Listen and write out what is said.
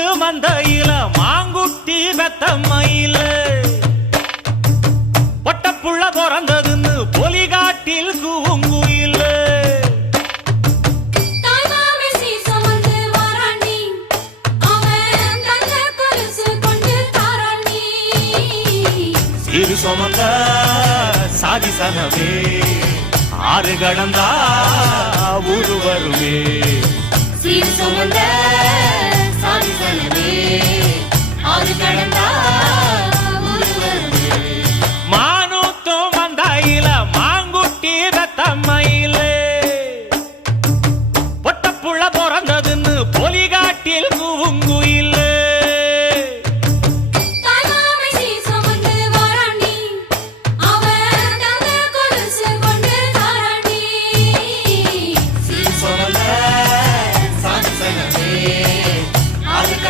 மாட்டு மந்தையில மாங்குட்டி பெத்த மயில. பொட்டப்புள்ள பிறந்ததுன்னு பொலிகாட்டில் கூங்குயில. தாய்மாமே சிறு சுமந்த சாதி சனமே ஆறு கடந்தா ஊரு வருமே. சீர் சுமந்த